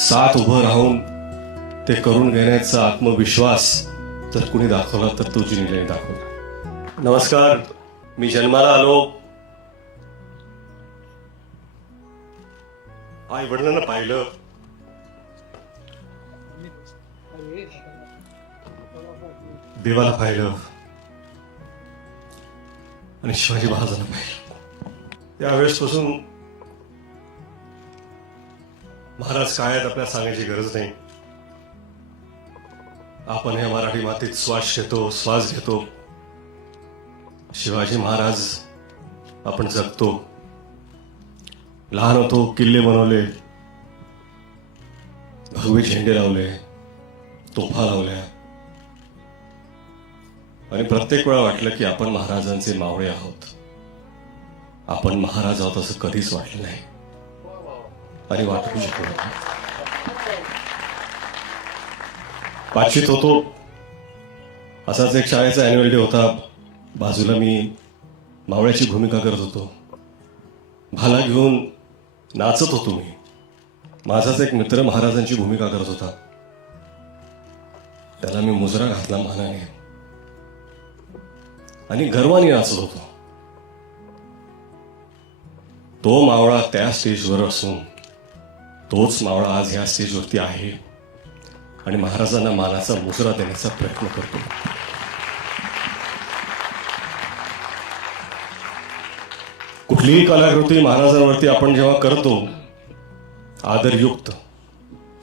साथ उभं राहून ते करून घेण्याचा आत्मविश्वास जर कुणी दाखवला तर तो जिनीने दाखवला. नमस्कार, मी जन्माला आलो, आई वडिलांना पाहिलं, देवाला पाहिलं आणि शिवाजी महाराजांना पाहिलं. त्यावेळेसपासून महाराज काय आहेत आपल्याला सांगायची गरज नाही. आपण या मराठी मातीत श्वास घेतो. शिवाजी महाराज आपण जगतो. लहान होतो, किल्ले बनवले, भगवे झेंडे लावले, तोफा लावल्या आणि प्रत्येक वेळा वाटलं की आपण महाराजांचे मावळे आहोत. आपण महाराज आहोत असं कधीच वाटलं नाही आणि वाटू शकलो नाही. पाचवीत होतो, असाच एक शाळेचा अॅन्युअल डे होता. बाजूला मी मावळ्याची भूमिका करत होतो. भाला घेऊन नाचत होतो मी. माझाच एक मित्र महाराजांची भूमिका करत होता. त्याला मी मुजरा घातला मानाने आणि गर्वाने नाचत होतो. तो मावळा त्या स्टेजवर असून तोच मावळा आज ह्या स्टेजवरती आहे आणि महाराजांना मानाचा मुजरा देण्याचा प्रयत्न करतो. कुठलीही कलाकृती महाराजांवरती आपण जेव्हा करतो, आदरयुक्त,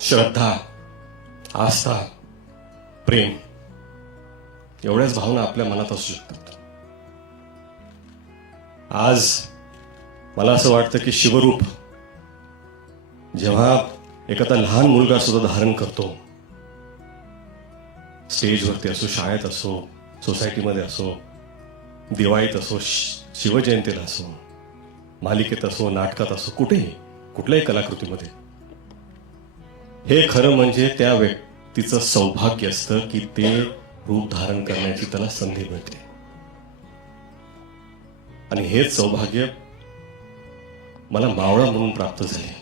श्रद्धा, आस्था, प्रेम एवढ्याच भावना आपल्या मनात असू शकतात. आज मला असं वाटतं की शिवरूप जेव्हा एखादा लहान मुलगा सुद्धा धारण करतो, स्टेजवरती असो, शाळेत असो, सोसायटीमध्ये असो, दिवाळीत असो, शिवजयंतीला असो, मालिकेत असो, नाटकात असो, कुठेही कुठल्याही कलाकृतीमध्ये, हे खरं म्हणजे त्या व्यक्तीचं सौभाग्य असतं की ते रूप धारण करण्याची त्याला संधी मिळते. आणि हेच सौभाग्य मला मावळा म्हणून प्राप्त झाले.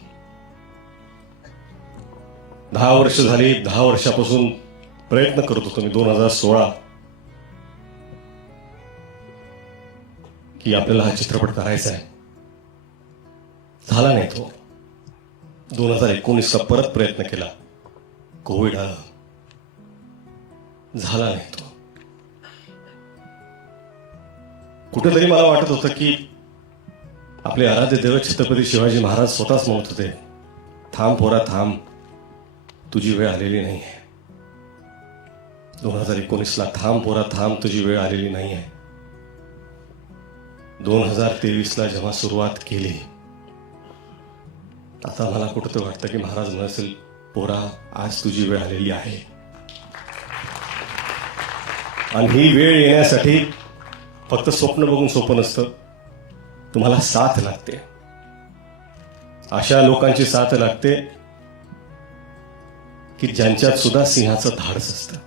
10 वर्ष झाली. 10 वर्षापासून प्रयत्न करत होतो मी 2016 की आपल्याला हा चित्रपट करायचा आहे. झाला नाही तो. 2019ला परत प्रयत्न केला. कोविड आला, झाला नाही तो. कुठेतरी मला वाटत होतं की आपले आराध्य दैवत छत्रपती शिवाजी महाराज स्वतःच म्हणत होते, थांब पोरा थांब, तुझी वेळ आलेली नाही आहे. 2019ला थांब पोरा थांब, तुझी वेळ आलेली नाही आहे. 2023ला जेव्हा सुरुवात केली, आता मला कुठं वाटतं की महाराज म्हणतील, पोरा आज तुझी वेळ आलेली आहे. आणि ही वेळ येण्यासाठी फक्त स्वप्न बघून सोपं नसतं, तुम्हाला साथ लागते. अशा लोकांची साथ लागते की ज्यांच्यात सुद्धा सिंहाचं धाडस असतं.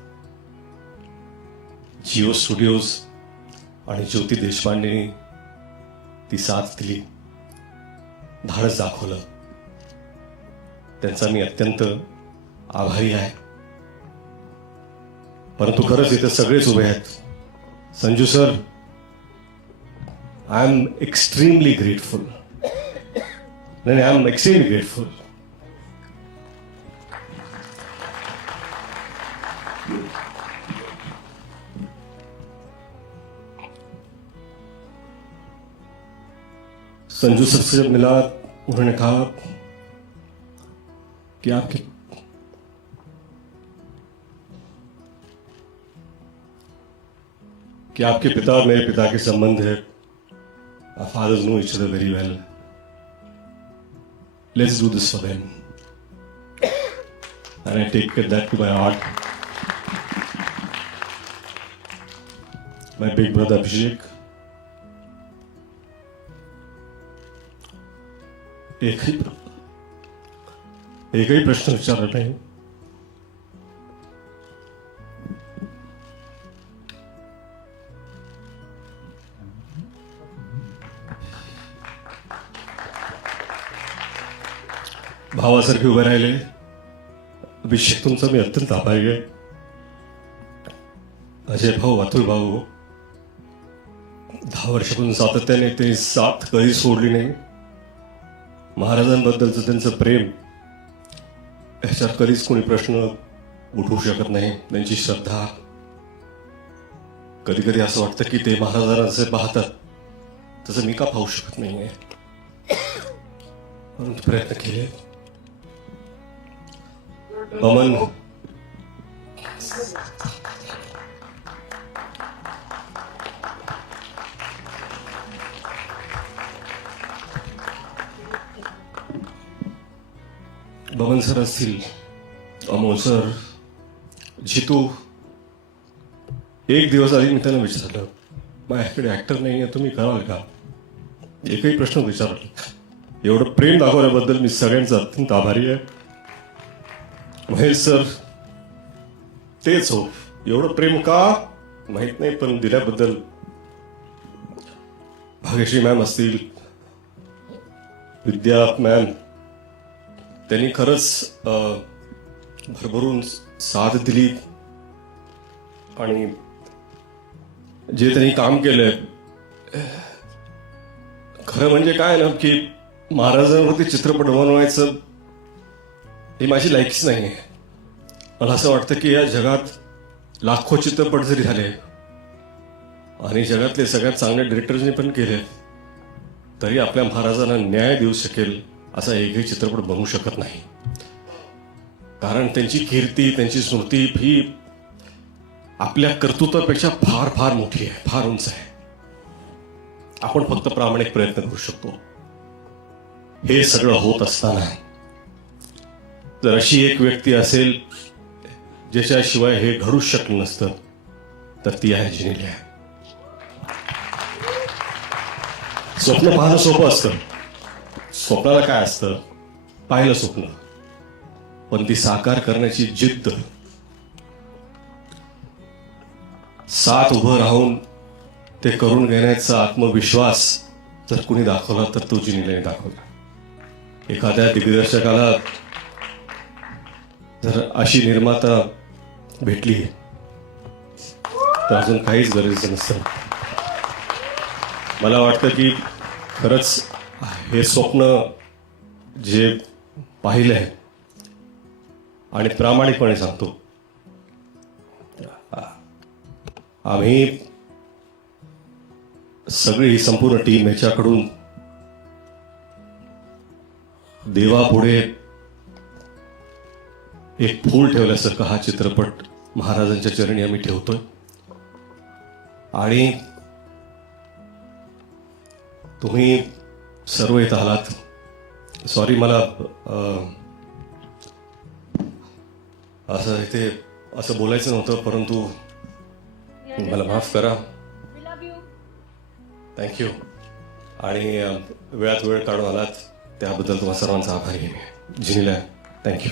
जिओ स्टुडिओज आणि ज्योती देशपांडेंनी ती साथ दिली, धाडस दाखवलं. त्यांचा मी अत्यंत आभारी आहे. परंतु खरंच इथे सगळेच उभे आहेत. Sanju sir, I am extremely grateful. नाही, I am extremely grateful. Sanju sir से जब मिला, उन्होंने कहा कि आपके पिता और मेरे पिता के संबंध है. Our fathers know each other very well. Let's do this for them. And I take that to my heart. My big brother Abhishek. एकही प्रश्न विचारला नाही. भावासारखे उभे राहिले. अभिषेक तुमचा मी अत्यंत आभारी आहे. अजय भाऊ, अतुल भाऊ, 10 वर्षापासून सातत्याने ते साथ कधी सोडली नाही. महाराजांबद्दलचं त्यांचं प्रेम ह्याच्यात कधीच कोणी प्रश्न उठवू शकत नाही. त्यांची श्रद्धा, कधी कधी असं वाटतं की ते महाराजांना जसे पाहतात तसं मी का पाहू शकत नाहीये, परंतु प्रयत्न केले. अमन, बमन सर असतील, अमोल सर, जितू. एक दिवस आधी मी त्यांना विचारलं, माझ्याकडे ऍक्टर नाही आहे, तुम्ही कराल का? एकही प्रश्न विचारला. एवढं प्रेम दाखवल्याबद्दल मी सगळ्यांचा अत्यंत आभारी आहे. महेश सर तेच हो, एवढं प्रेम का माहित नाही, पण दिल्याबद्दल. भाग्यश्री मॅम असतील, विद्या मॅम, त्यांनी खरंच भरभरून साथ दिली. आणि जे त्यांनी काम केलंय, खरं म्हणजे काय ना की महाराजांवरती चित्रपट बनवायचं ही माझी लायकीच नाही आहे. मला असं वाटतं की या जगात लाखो चित्रपट जरी झाले आणि जगातले सगळ्यात चांगले डिरेक्टर्सनी पण केले, तरी आपल्या महाराजांना न्याय देऊ शकेल असा एकही चित्रपट बनवू शकत नाही. कारण त्यांची कीर्ती, त्यांची स्मृती ही आपल्या कर्तृत्वापेक्षा फार फार मोठी आहे, फार उंच आहे. आपण फक्त प्रामाणिक प्रयत्न करू शकतो. हे सगळं होत असताना जर अशी एक व्यक्ती असेल ज्याच्याशिवाय हे घडूच शकलं नसतं, तर ती आहे जिनिलिया. स्वप्न पाहणं सोपं असतं. स्वप्नाला काय असतं? पाहिलं स्वप्न, पण ती साकार करण्याची जिद्द, साथ उभं राहून ते करून घेण्याचा आत्मविश्वास जर कुणी दाखवला तर तो जिनिलियाने दाखवला. एखाद्या दिग्दर्शकाला जर अशी निर्माता भेटली तर अजून काहीच गरजेचं नसतं. मला वाटतं की खरंच हे स्वप्न जे पाहिलंय, आणि प्रामाणिकपणे सांगतो, आम्ही सगळी ही संपूर्ण टीम ह्याच्याकडून देवापुढे एक फूल ठेवल्यासारखा हा चित्रपट महाराजांच्या चरणी आम्ही ठेवतोय. आणि तुम्ही सर्व इथं आलात. सॉरी, मला असं इथे असं बोलायचं नव्हतं, परंतु मला माफ करा. थँक्यू. आणि वेळात वेळ काढून आलात त्याबद्दल तुम्हा सर्वांचा आभारी आहे. जिनिलिया, थँक्यू.